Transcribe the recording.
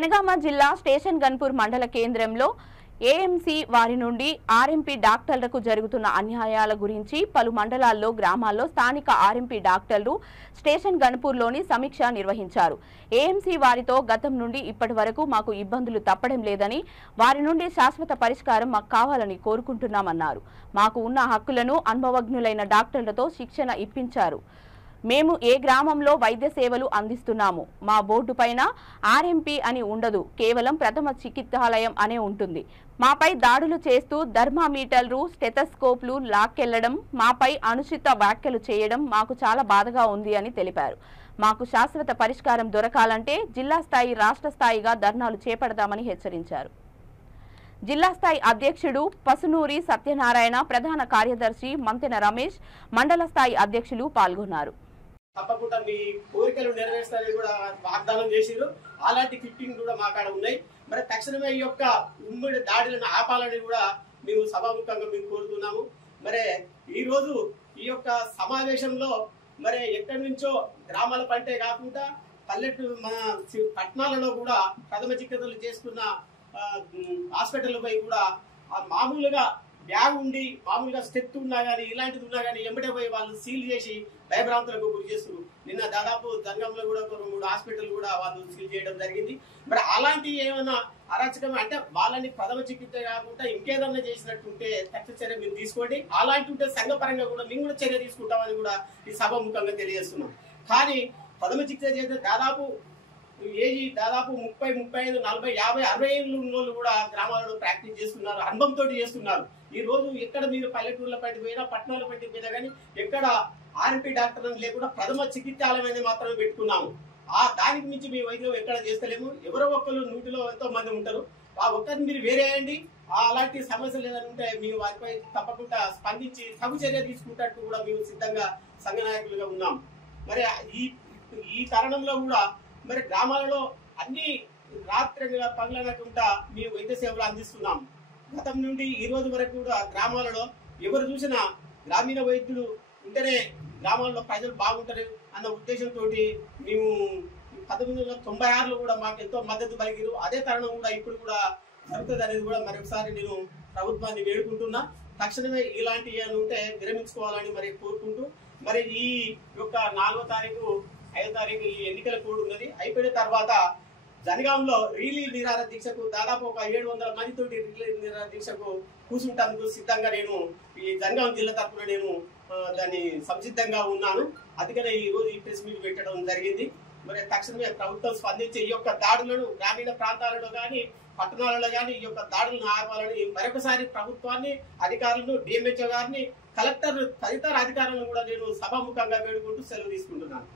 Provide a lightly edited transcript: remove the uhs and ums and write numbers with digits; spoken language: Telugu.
జనగామ జిల్లా స్టేషన్ గన్పూర్ మండల కేంద్రంలో ఏఎంసీ వారి నుండి ఆర్ఎంపీ డాక్టర్లకు జరుగుతున్న అన్యాయాల గురించి పలు మండలాల్లో గ్రామాల్లో స్థానిక ఆర్ఎంపీ డాక్టర్లు స్టేషన్ గన్పూర్లోని సమీక్ష నిర్వహించారు. ఏఎంసీ వారితో గతం నుండి ఇప్పటి వరకు మాకు ఇబ్బందులు తప్పడం లేదని, వారి నుండి శాశ్వత పరిష్కారం మాకు కావాలని కోరుకుంటున్నామన్నారు. మాకు ఉన్న హక్కులను అనుభవజ్ఞులైన డాక్టర్లతో శిక్షణ ఇప్పించారు. మేము ఏ గ్రామంలో వైద్య సేవలు అందిస్తున్నాము, మా బోర్డు పైన ఆర్ఎంపీ అని ఉండదు, కేవలం ప్రథమ చికిత్సాలయం అనే ఉంటుంది. మాపై దాడులు చేస్తూ థర్మామీటర్లు, స్టెథోస్కోప్లు లాక్కెళ్లడం, మాపై అనుచిత వ్యాఖ్యలు చేయడం మాకు చాలా బాధగా ఉంది అని తెలిపారు. మాకు శాశ్వత పరిష్కారం దొరకాలంటే జిల్లా స్థాయి, రాష్ట్ర స్థాయిగా ధర్నాలు చేపడతామని హెచ్చరించారు. జిల్లా స్థాయి అధ్యక్షుడు పసునూరి సత్యనారాయణ, ప్రధాన కార్యదర్శి మంతెన రమేష్, మండల స్థాయి అధ్యక్షులు పాల్గొన్నారు. తప్పకుండా మీ కోరికలు నెరవేర్స్తారని కూడా వాగ్దానం చేసిరు. అలాంటి ఫిట్టింగ్ కూడా మా కాడ ఉన్నాయి. మరి తక్షణమే ఈ యొక్క ఉమ్మడి దాడులను ఆపాలని కూడా మేము సభాముఖంగా మేము కోరుతున్నాము. మరి ఈ రోజు ఈ యొక్క సమావేశంలో మరి ఎక్కడి నుంచో గ్రామాల పంటే కాకుండా పల్లెటూరు మన పట్టణాలలో కూడా ప్రథమ చికిత్సలు చేసుకున్న హాస్పిటల్పై కూడా మామూలుగా బ్యాగ్ ఉండి మామూలుగా స్టెప్ ఉన్నా కానీ ఇలాంటిది ఉన్నా కానీ ఎంబడే పోయి వాళ్ళు సీల్ చేసి భయభ్రాంతులకు గురి చేస్తున్నారు. నిన్న దాదాపు జనగాంలో కూడా 2-3 హాస్పిటల్ కూడా వాళ్ళు సీల్ చేయడం జరిగింది. మరి అలాంటి ఏమైనా అరాచకం అంటే వాళ్ళని ప్రథమ చికిత్స కాకుండా ఇంకేదన్నా చేసినట్టుంటే తక్షణ చర్య మీరు తీసుకోండి. అలాంటి ఉంటే సంఘపరంగా కూడా మేము కూడా చర్య తీసుకుంటామని కూడా ఈ సభాముఖంగా తెలియజేస్తున్నాం. కానీ ప్రథమ చికిత్స చేస్తే దాదాపు 30, 35, 40, 50, 60 ఏళ్ళు ఉన్న వాళ్ళు కూడా గ్రామాలలో ప్రాక్టీస్ చేస్తున్నారు, అనుభవంతో చేస్తున్నారు. ఈ రోజు ఎక్కడ మీరు పల్లెటూర్ల పట్టి పోయినా, పట్టణాల పట్టి పోయినా కానీ ఎక్కడ ఆర్ఎంపీ డాక్టర్ లేకుండా ప్రథమ చికిత్సాలయం అనేది మాత్రమే పెట్టుకున్నాము. దానికి మించి మీ వైద్యం ఎక్కడ చేస్తలేము. ఎవరో ఒక్కరు 100లో ఎంతో మంది ఉంటారు. ఆ ఒక్కరిని మీరు వేరేయండి. అలాంటి సమస్యలు ఏదైనా ఉంటే మేము వాటిపై తప్పకుండా స్పందించి తగు చర్య తీసుకుంటట్టు కూడా మేము సిద్ధంగా సంఘ నాయకులుగా ఉన్నాం. మరి ఈ తరుణంలో కూడా మరి గ్రామాలలో అన్ని రాత్రి పగలనకుండా మేము వైద్య సేవలు అందిస్తున్నాం. గతం నుండి ఈ రోజు వరకు కూడా గ్రామాలలో ఎవరు చూసినా గ్రామీణ వైద్యులు ఉంటేనే గ్రామాల్లో ప్రజలు బాగుంటారు అన్న ఉద్దేశంతో మేము 1996లో కూడా మాకు ఎంతో మద్దతు పలికిరు. అదే తరుణం కూడా ఇప్పుడు కూడా జరుగుతుంది అనేది కూడా మరొకసారి నేను ప్రభుత్వాన్ని వేడుకుంటున్నా. తక్షణమే ఇలాంటి ఉంటే విరమించుకోవాలని మరి కోరుకుంటూ, మరి ఈ యొక్క 4వ తారీఖు 5వ తారీఖు ఈ ఎన్నికల కోడ్ ఉన్నది. అయిపోయిన తర్వాత జనగాంలో రీలీ నిరాహార దీక్షకు దాదాపు ఒక 700 మందితోటి రీలీ నిరాహార దీక్షకు కూర్చుంటందుకు సిద్ధంగా నేను ఈ జనగాం జిల్లా తరఫున నేను దాన్ని సంసిద్ధంగా ఉన్నాను. అందుకనే ఈ రోజు ఈ ప్రెస్ మీట్ పెట్టడం జరిగింది. మరి తక్షణమే ప్రభుత్వం స్పందించి ఈ యొక్క దాడులను గ్రామీణ ప్రాంతాలలో కానీ పట్టణాలలో కానీ ఈ యొక్క దాడులను ఆపాలని మరొకసారి ప్రభుత్వాన్ని, అధికారులను, డిఎంహెచ్ఓ గారిని, కలెక్టర్ తదితర అధికారులను కూడా నేను సభాముఖంగా వేడుకుంటూ సెలవు తీసుకుంటున్నాను.